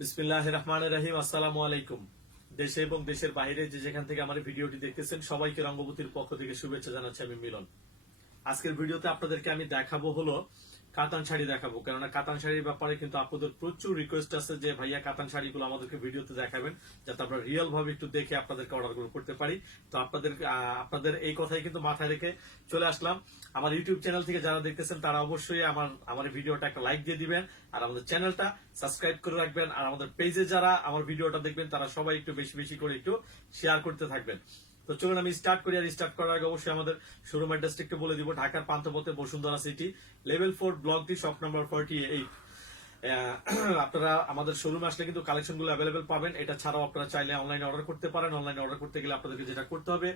বিসমিল্লাহির রহমানির রহিম। আসসালামু আলাইকুম। দেশে এবং দেশের বাইরে যে যেখান থেকে আমার ভিডিওটি দেখতেছেন সবাইকে রঙ্গবতীর পক্ষ থেকে শুভেচ্ছা জানাচ্ছি আমি মিলন। আজকের ভিডিওতে আপনাদেরকে আমি দেখাবো হলো কাতান শাড়ি দেখাবো, কেননা কাতান শাড়ির ব্যাপারে কিন্তু আপনাদের প্রচুর রিকোয়েস্ট আছে যে ভাইয়া কাতান শাড়িগুলো আমাদেরকে ভিডিওতে দেখাবেন, যাতে আমরা রিয়েল ভাবে একটু দেখে আপনাদেরকে অর্ডারগুলো করতে পারি। তো আপনাদের এই কথাই কিন্তু মাথায় রেখে চলে আসলাম। আমার ইউটিউব চ্যানেল থেকে যারা দেখতেছেন তারা অবশ্যই আমার ভিডিওটা একটা লাইক দিয়ে দিবেন, আর আমাদের চ্যানেলটা সাবস্ক্রাইব করে রাখবেন, আর আমাদের পেজে যারা আমার ভিডিওটা দেখবেন তারা সবাই একটু বেশি বেশি করে একটু শেয়ার করতে থাকবেন। তো চলুন আমি স্টার্ট করি। আর স্টার্ট করার আগে অবশ্যই আমাদের শোরুম অ্যাড্রেসটা একটু বলে দিব। ঢাকার পান্থপথে Bashundhara city, level 4, block D, shop number 48। আপনারা আমাদের শোরুমে আসলে কিন্তু কালেকশন গুলো অ্যাভেলেবেল পাবেন। এটা ছাড়াও আপনারা চাইলে অনলাইনে অর্ডার করতে পারেন। অনলাইনে অর্ডার করতে গেলে আপনাদেরকে যেটা করতে হবে,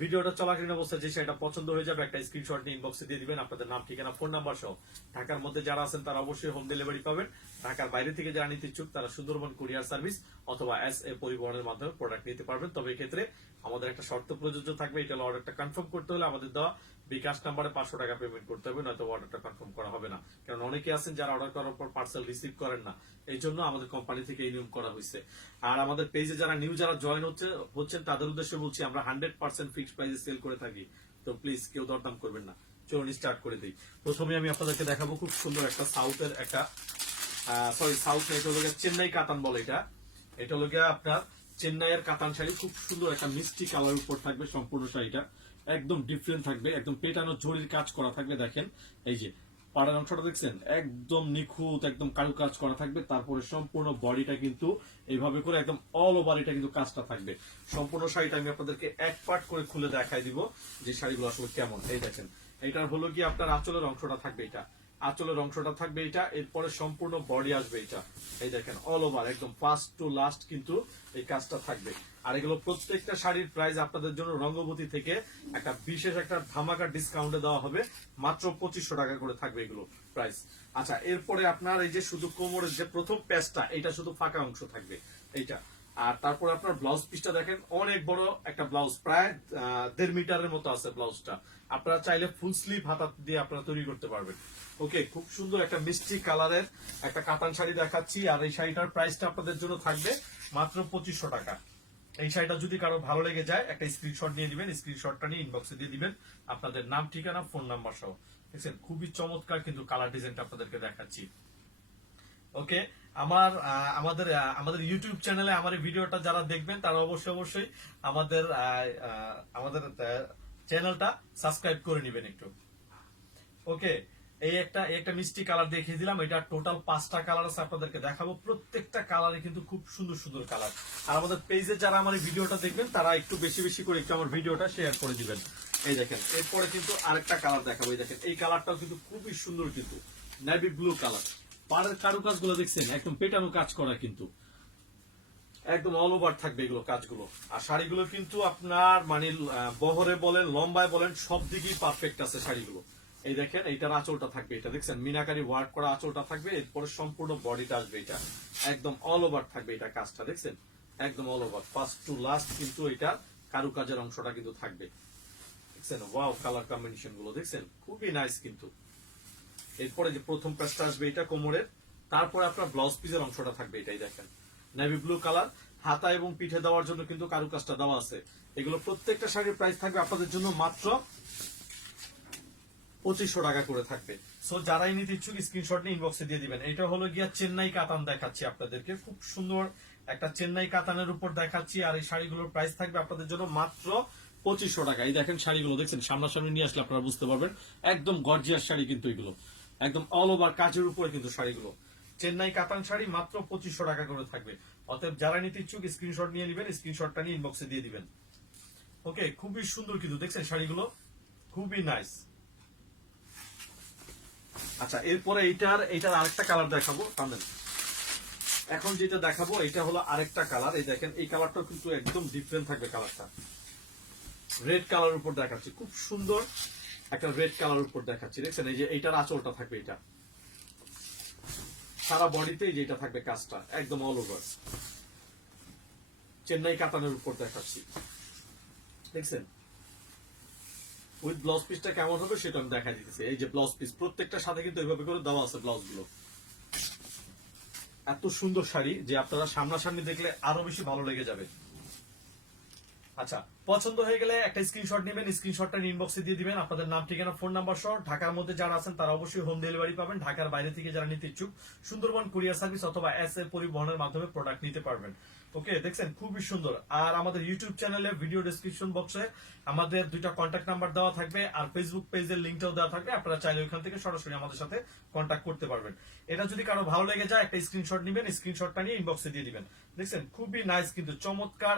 ভিডিওটা চলাকালীন অবস্থায় যে সেটা পছন্দ হয়ে যাবে একটা স্ক্রিনশট নিয়ে ইনবক্সে দিয়ে দিবেন, আপনাদের নাম, ঠিকানা, ফোন নাম্বার সহ। ঢাকার মধ্যে যারা আছেন তারা অবশ্যই হোম ডেলিভারি পাবেন। ঢাকার বাইরে থেকে যারা নিতে ইচ্ছুক তারা সুন্দরবন কুরিয়ার সার্ভিস অথবা SA পরিবহনের মাধ্যমে প্রোডাক্ট নিতে পারবেন। তবে এক্ষেত্রে আমাদের একটা শর্ত প্রযোজ্য থাকবে, এটা অর্ডারটা কনফার্ম করতে হলে আমাদের দেওয়া বিকাশ নাম্বারে 500 টাকা পেমেন্ট করতে হবে, নয়তো অর্ডারটা কনফার্ম করা হবে না। কারণ অনেকে আছেন যারা অর্ডার করার পর পার্সেল রিসিভ করেন না, এই জন্য আমাদের কোম্পানি থেকে এই নিয়ম করা হয়েছে। আর আমাদের পেজে যারা জয়েন হচ্ছেন তাদের উদ্দেশ্যে বলছি, আমরা 100% ফিক্সড প্রাইসে সেল করে থাকি। তো প্লিজ কেউ দরদাম করবেন না। চলুন স্টার্ট করে দিই। প্রথমে আমি আপনাদেরকে দেখাবো খুব সুন্দর একটা সাউথের একটা সাউথ, এটা হলো চেন্নাই কাতান বলে। এটা হলো আপনার চেন্নাইয়ের কাতান শাড়ি। খুব সুন্দর একটা মিষ্টি কালার উপর থাকবে সম্পূর্ণ শাড়িটা, একদম ডিফারেন্ট থাকবে, একদম পেটানো জরির কাজ করা থাকবে। দেখেন এই যে পাড়ার অংশটা দেখছেন, একদম নিখুঁত, একদম কারু কাজ করা থাকবে। তারপরে সম্পূর্ণ বডিটা কিন্তু এইভাবে করে একদম অল ওভার এটা কিন্তু কাজটা থাকবে। সম্পূর্ণ শাড়িটা আমি আপনাদেরকে এক পার্ট করে খুলে দেখাই দিব যে শাড়িগুলো আসলে কেমন। এই দেখেন, এইটার হলো কি আপনার আঁচলের অংশটা থাকবে, এটা আঁচলের অংশটা থাকবে এটা। এরপরে সম্পূর্ণ বডি আসবে এটা। এই দেখেন অল ওভার একদম ফার্স্ট টু লাস্ট কিন্তু এই কাজটা থাকবে। আর এগুলো প্রত্যেকটা শাড়ির প্রাইস আপনাদের জন্য রঙ্গবতী থেকে একটা বিশেষ একটা ধামাকা ডিসকাউন্টে দেওয়া হবে, মাত্র 2500 টাকা করে থাকবে এগুলো প্রাইস। আচ্ছা, এরপরে আপনার এই যে শুধু কোমরের যে প্রথম প্যাচটা, এটা শুধু ফাঁকা অংশ থাকবে এইটা। আর তারপর আপনার ব্লাউজ পিসটা দেখেন, অনেক বড় একটা ব্লাউজ, প্রায় 1.5 মিটারের মতো আছে ব্লাউজটা। আপনারা চাইলে ফুল স্লিভ হাতা দিয়ে আপনারা তৈরি করতে পারবেন। ওকে, খুব সুন্দর একটা মিষ্টি কালারের একটা কাতান শাড়ি দেখাচ্ছি। আর এই শাড়িটার প্রাইসটা আপনাদের জন্য থাকবে মাত্র 2500 টাকা। এই শাড়িটা যদি কারো ভালো লেগে যায় একটা স্ক্রিনশট নিয়ে দিবেন, স্ক্রিনশটটা নিয়ে ইনবক্সে দিয়ে দিবেন আপনাদের নাম, ঠিকানা, ফোন নাম্বার সহ। দেখছেন খুবই চমৎকার কিন্তু কালার ডিজাইনটা আপনাদেরকে দেখাচ্ছি। ওকে, আমাদের ইউটিউব চ্যানেলে আমার এই ভিডিওটা যারা দেখবেন তারা অবশ্যই আমাদের চ্যানেলটা সাবস্ক্রাইব করে নেবেন একটু। ওকে, এই একটা মিষ্টি কালার দেখিয়ে দিলাম। এটা টোটাল 5টা কালার আছে, আপনাদেরকে দেখাবো। প্রত্যেকটা কালারে কিন্তু খুব সুন্দর সুন্দর কালার। আর আমাদের পেজে যারা আমার এই ভিডিওটা দেখবেন তারা একটু বেশি বেশি করে একটু আমার ভিডিওটা শেয়ার করে দিবেন। এই দেখেন, এরপরে কিন্তু আরেকটা কালার দেখাবো। এই দেখেন, এই কালারটাও কিন্তু খুবই সুন্দর, কিন্তু নেভি ব্লু কালার। পাড়ের কারুকাজ গুলো দেখছেন, একদম পেটানো কাজ করা, কিন্তু একদম অল ওভার থাকবে এগুলো কাজগুলো। আর শাড়িগুলো কিন্তু আপনার মানে বহরে বলেন, লম্বায় বলেন, সব দিকেই পারফেক্ট আছে শাড়িগুলো। এই দেখেন, এইটার আঁচলটা থাকবে, এটা দেখছেন মিনাকারি ওয়ার্ক করা আঁচলটা থাকবে। এরপরে সম্পূর্ণ বডিটা আসবে, এটা একদম অল ওভার থাকবে। এটা কাজটা দেখছেন একদম all over, first to last কিন্তু এটা কারুকাজের অংশটা কিন্তু থাকবে। দেখছেন ওয়াও, কালার কম্বিনেশন গুলো দেখছেন খুবই নাইস কিন্তু। এরপরে যে প্রথম প্যাচটা আসবে এটা কোমরের, তারপরে আপনার ব্লাউজ পিসের অংশটা থাকবে, এটাই দেখেন নেভি ব্লু কালার। হাতা এবং পিঠে দেওয়ার জন্য কিন্তু কারুকাজটা দেওয়া আছে। এগুলো প্রত্যেকটা শাড়ির প্রাইস থাকবে আপনাদের জন্য মাত্র 2500 টাকা করে থাকবে। সো যারাই নিতে ইচ্ছুক স্ক্রিনশট নিয়ে ইনবক্সে দিয়ে দিবেন। এটা হলো গিয়া চেন্নাই কাতান দেখাচ্ছি আপনাদেরকে, খুব সুন্দর একটা চেন্নাই কাতানের উপর দেখাচ্ছি। আর এই শাড়িগুলোর প্রাইস থাকবে আপনাদের জন্য মাত্র 2500 টাকা। এই দেখেন শাড়িগুলো দেখছেন, সামনাসামনি নিয়ে আসলে আপনারা বুঝতে পারবেন, একদম গর্জিয়াস শাড়ি কিন্তু এগুলো, একদম অল ওভার কাজের উপরে কিন্তু শাড়িগুলো। চেন্নাই কাতান শাড়ি মাত্র 2500 টাকা করে থাকবে। অতএব যারা নিতে ইচ্ছুক স্ক্রিনশট নিয়ে নেবেন, স্ক্রিনশটটা নিয়ে ইনবক্সে দিয়ে দিবেন। ওকে, খুবই সুন্দর কিন্তু দেখছেন শাড়িগুলো, খুবই নাইস। আচ্ছা, এরপরে এইটার আরেকটা কালার দেখাবো। থামেন, এখন যেটা দেখাবো এটা হলো আরেকটা কালার। এই দেখেন, এই কালারটা কিন্তু একদম ডিফারেন্ট থাকবে কালারটা। রেড কালার উপর দেখাচ্ছি, খুব সুন্দর একটা রেড কালার উপর দেখাচ্ছি। দেখছেন এই যে এইটার আঁচলটা থাকবে, এটা সারা বডিতে যেটা থাকবে কাজটা একদম অল ওভার। চেন্নাই কাতানের উপর দেখাচ্ছি, দেখছেন উইথ ব্লাউজ পিসটা কেমন হবে সেটা আমি দেখা দিতেছি। এই যে ব্লাউজ পিস প্রত্যেকটার সাথে কিন্তু এইভাবে করে দেওয়া আছে ব্লাউজ গুলো, এত সুন্দর শাড়ি যে আপনারা সামনাসামনি দেখলে আরো বেশি ভালো লেগে যাবে। আচ্ছা, পছন্দ হয়ে গেলে একটা স্ক্রিনশট নেবেন, স্ক্রিনশটটা ইনবক্সে দিয়ে দিবেন আপনাদের নাম, ঠিকানা, ফোন নাম্বার সহ। ঢাকার মধ্যে যারা আছেন তারা অবশ্যই হোম ডেলিভারি পাবেন। ঢাকার বাইরে থেকে যারা নিতে ইচ্ছুক সুন্দরবন কুরিয়ার সার্ভিস অথবা এস এর পরিবহনের মাধ্যমে প্রোডাক্ট নিতে পারবেন। ওকে, দেখছেন খুবই সুন্দর। আর আমাদের ইউটিউব চ্যানেলে ভিডিও ডেসক্রিপশন বক্সে আমাদের 2টা কন্ট্যাক্ট নাম্বার দেওয়া থাকবে, আর ফেসবুক পেজের লিঙ্কটাও দেওয়া থাকবে। আপনারা চাইলে ওইখান থেকে সরাসরি আমাদের সাথে কন্ট্যাক্ট করতে পারবেন। এটা যদি কারো ভালো লেগে যায় একটা স্ক্রিনশট নেবেন, স্ক্রিনশটটা নিয়ে ইনবক্সে দিয়ে দিবেন। দেখছেন খুবই নাইস, কিন্তু চমৎকার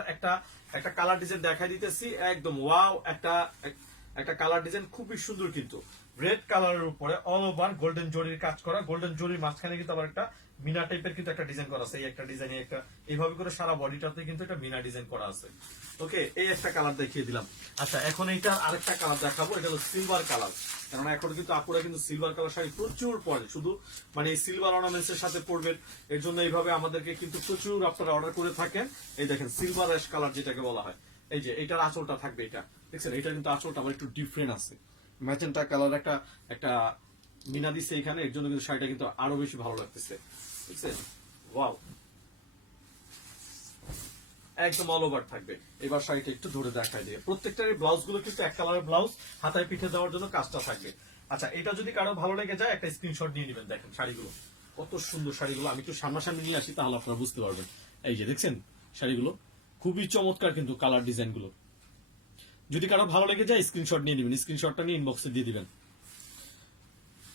একটা কালার ডিজাইন দেখাই দিতেছি, একদম ওয়াও একটা কালার ডিজাইন খুবই সুন্দর, কিন্তু রেড কালারের উপরে অল ওভার গোল্ডেন জরির কাজ করা। গোল্ডেন জরির মাঝখানে কিন্তু আবার একটা মিনা টাইপের কিন্তু একটা ডিজাইন করা আছে। এই একটা ডিজাইন, একটা এইভাবে করে সারা বডিটাতে কিন্তু একটা মিনা ডিজাইন করা আছে। ওকে, এই একটা কালার দেখিয়ে দিলাম। আচ্ছা, এখন এইটা আরেকটা কালার দেখাবো, এটা হলো সিলভার কালার। কেননা এখন কিন্তু আপুরা কিন্তু সিলভার কালার শাড়ি প্রচুর পরে, শুধু মানে এই সিলভার অর্নামেন্টস এর সাথে পরবেন, এর জন্য এইভাবে আমাদেরকে কিন্তু প্রচুর আপনারা অর্ডার করে থাকেন। এই দেখেন সিলভার অ্যাশ কালার যেটাকে বলা হয়, এই যে এটার আঁচলটা থাকবে, এটা দেখছেন, এটা কিন্তু আঁচলটা আবার একটু ডিফারেন্ট আছে, ম্যাজেন্টা কালার একটা মিনা দিচ্ছে এখানে, এর জন্য কিন্তু শাড়িটা কিন্তু আরো বেশি ভালো লাগতেছে। দেখছেন, ওয়াও, একদম অল ওভার থাকবে। এবার শাড়িটা একটু ধরে দেখাই দিয়ে, প্রত্যেকটার ব্লাউজ গুলো কিন্তু এক কালারের ব্লাউজ, হাতায় পিঠে দেওয়ার জন্য কাজটা থাকবে। আচ্ছা, এটা যদি কারো ভালো লেগে যায় একটা স্ক্রিনশট নিয়ে নেবেন। দেখেন শাড়িগুলো কত সুন্দর, শাড়িগুলো আমি একটু সামনাসামনি নিয়ে আসি তাহলে আপনারা বুঝতে পারবেন। এই যে দেখছেন শাড়িগুলো খুবই চমৎকার, কিন্তু কালার ডিজাইন গুলো যদি কারো ভালো লেগে যায় স্ক্রিনশট নিয়ে নেবেন, স্ক্রিনশটটা নিয়ে ইনবক্সে দিয়ে দিবেন।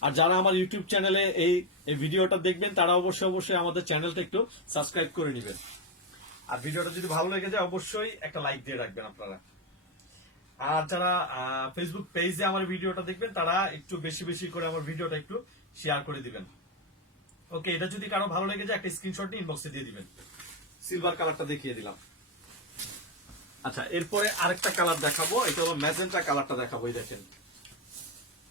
আর যারা আমার ইউটিউব চ্যানেলে এই ভিডিওটা দেখবেন তারা অবশ্যই আমাদের চ্যানেলটা একটু সাবস্ক্রাইব করে নেবেন। আর ভিডিওটা যদি ভালো লেগে যায় অবশ্যই একটা লাইক দিয়ে রাখবেন আপনারা। আর যারা ফেসবুক পেজে আমার ভিডিওটা দেখবেন তারা একটু বেশি বেশি করে আমার ভিডিওটা একটু শেয়ার করে দিবেন। ওকে, এটা যদি কারো ভালো লেগে যায় একটা স্ক্রিনশট নিয়ে ইনবক্সে দিয়ে দিবেন। সিলভার কালারটা দেখিয়ে দিলাম। আচ্ছা, এরপরে আরেকটা কালার দেখাবো, এটা হলো ম্যাজেন্টা কালারটা দেখাবো। এই দেখেন,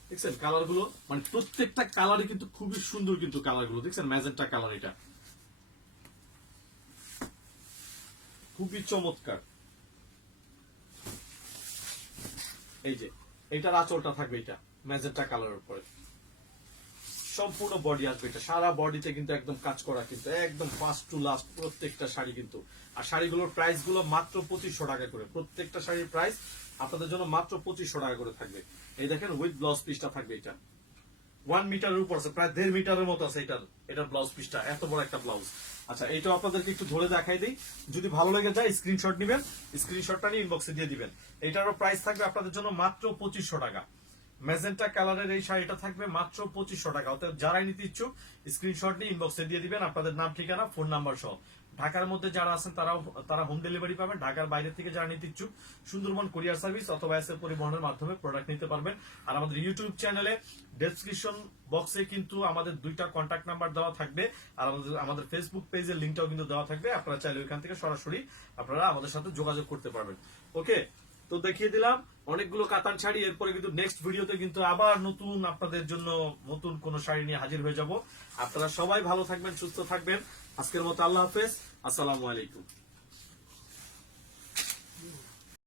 দেখছেন কালার গুলো, মানে প্রত্যেকটা কালারই কিন্তু খুবই সুন্দর, কিন্তু কালার গুলো দেখছেন, ম্যাজেন্টা কালার, এটা খুবই চমৎকার। এই যে এটার আঁচলটা থাকবে, এটা ম্যাজেন্টা কালারের উপরে সম্পূর্ণ বডি আসবে, এটা সারা বডিতে কিন্তু একদম কাজ করা, কিন্তু একদম ফার্স্ট টু লাস্ট প্রত্যেকটা শাড়ি কিন্তু। আর শাড়িগুলোর প্রাইস গুলো মাত্র 2500 টাকা করে, প্রত্যেকটা শাড়ির প্রাইস আপনাদের জন্য মাত্র 2500 টাকা করে থাকবে। এই দেখেন উইথ ব্লাউজ পিসটা থাকবে, এটা 1 মিটারের উপর আছে, প্রায় 1.5 মিটারের মতো আছে এটার ব্লাউজ পিসটা, এত বড় একটা ব্লাউজ। আচ্ছা, এইটা আপনাদেরকে একটু ধরে দেখাই দিই, যদি ভালো লেগে যায় স্ক্রিনশট নেবেন, স্ক্রিনশটটা নিয়ে ইনবক্সে দিয়ে দিবেন। এটারও প্রাইস থাকবে আপনাদের জন্য মাত্র 2500 টাকা। ম্যাজেন্টা কালারের এই শাড়িটা থাকবে মাত্র 2500 টাকা। অতএব যারাই নিতে ইচ্ছুক স্ক্রিনশট নিয়ে ইনবক্সে দিয়ে দিবেন আপনাদের নাম, ঠিকানা, ফোন নাম্বার সহ। ঢাকার মধ্যে যারা আছেন তারা হোম ডেলিভারি পাবেন। ঢাকার বাইরে থেকে যারা নিতে ইচ্ছুক সুন্দরবন কুরিয়ার সার্ভিস অথবা এস এর পরিবহনের মাধ্যমে প্রোডাক্ট নিতে পারবেন। আর আমাদের ইউটিউব চ্যানেলে ডেসক্রিপশন বক্সে কিন্তু আমাদের 2টা কন্ট্যাক্ট নাম্বার দেওয়া থাকবে, আর আমাদের ফেসবুক পেজের লিঙ্কটাও কিন্তু দেওয়া থাকবে। আপনারা চাইলে ওইখান থেকে সরাসরি আপনারা আমাদের সাথে যোগাযোগ করতে পারবেন। ওকে, তো দেখিয়ে দিলাম অনেকগুলো কাতান শাড়ি। এরপরে কিন্তু নেক্সট ভিডিওতে কিন্তু আবার নতুন আপনাদের জন্য নতুন কোন শাড়ি নিয়ে হাজির হয়ে যাব। আপনারা সবাই ভালো থাকবেন, সুস্থ থাকবেন। আজকের মতো আল্লাহ হাফেজ, আসসালামু আলাইকুম।